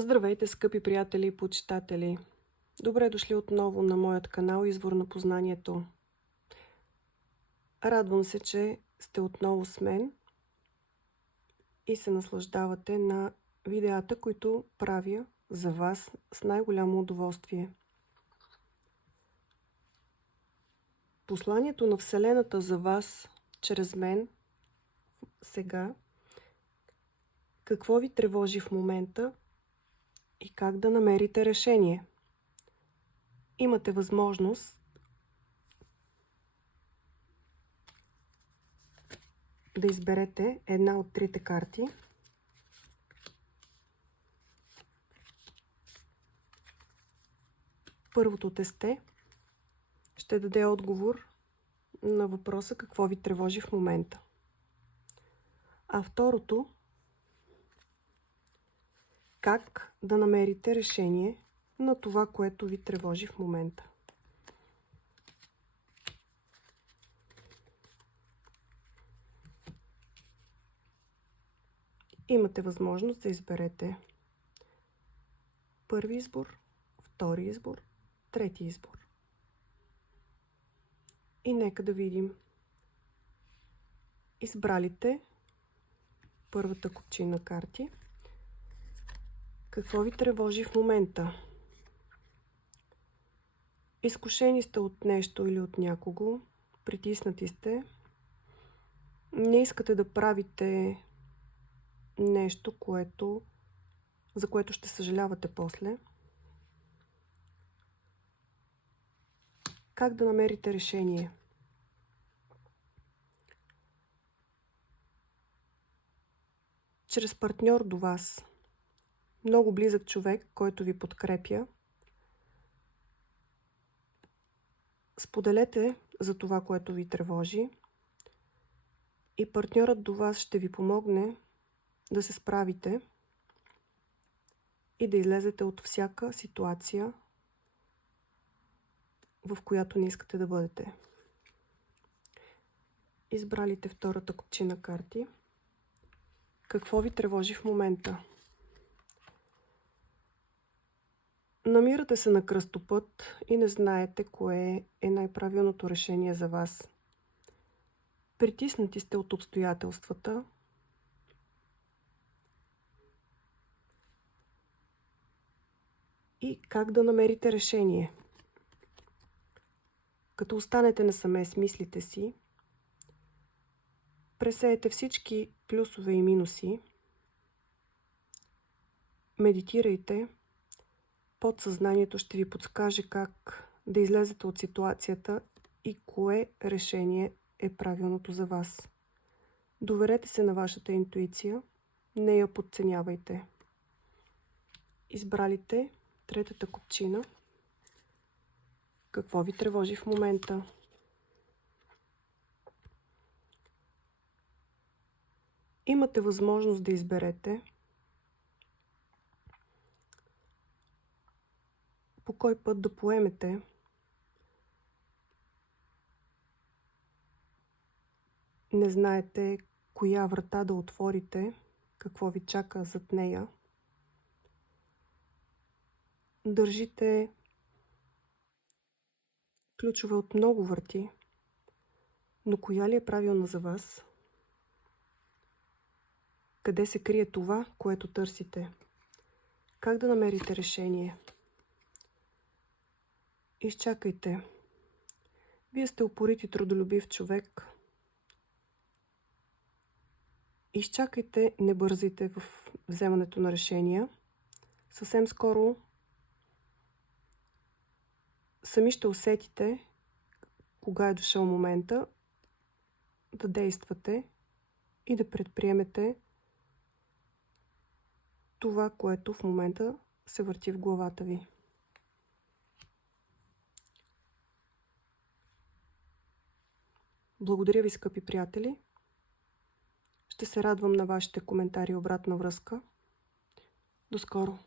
Здравейте, скъпи приятели и почитатели! Добре дошли отново на моят канал Извор на познанието. Радвам се, че сте отново с мен и се наслаждавате на видеята, които правя за вас с най-голямо удоволствие. Посланието на Вселената за вас чрез мен сега: какво ви тревожи в момента и как да намерите решение. Имате възможност да изберете една от трите карти. Първото тесте ще даде отговор на въпроса какво ви тревожи в момента. А второто, как да намерите решение на това, което ви тревожи в момента. Имате възможност да изберете първи избор, втори избор, трети избор. И нека да видим избралите първата купчина карти. Какво ви тревожи в момента? Изкушени сте от нещо или от някого, притиснати сте, не искате да правите нещо, за което ще съжалявате после. Как да намерите решение? Чрез партньор до вас, много близък човек, който ви подкрепя. Споделете за това, което ви тревожи, и партньорът до вас ще ви помогне да се справите и да излезете от всяка ситуация, в която не искате да бъдете. Избралите втората купчина карти. Какво ви тревожи в момента? Намирате се на кръстопът и не знаете кое е най-правилното решение за вас. Притиснати сте от обстоятелствата. И как да намерите решение? Като останете насаме с мислите си, пресеете всички плюсове и минуси, медитирайте, подсъзнанието ще ви подскаже как да излезете от ситуацията и кое решение е правилното за вас. Доверете се на вашата интуиция, не я подценявайте. Избралите третата купчина. Какво ви тревожи в момента? Имате възможност да изберете по кой път да поемете. Не знаете коя врата да отворите, какво ви чака зад нея. Държите ключове от много врати, но коя ли е правилна за вас? Къде се крие това, което търсите? Как да намерите решение? Изчакайте. Вие сте упорит и трудолюбив човек. Изчакайте, не бързайте в вземането на решения. Съвсем скоро сами ще усетите кога е дошъл момента да действате и да предприемете това, което в момента се върти в главата ви. Благодаря ви, скъпи приятели. Ще се радвам на вашите коментари и обратна връзка. До скоро!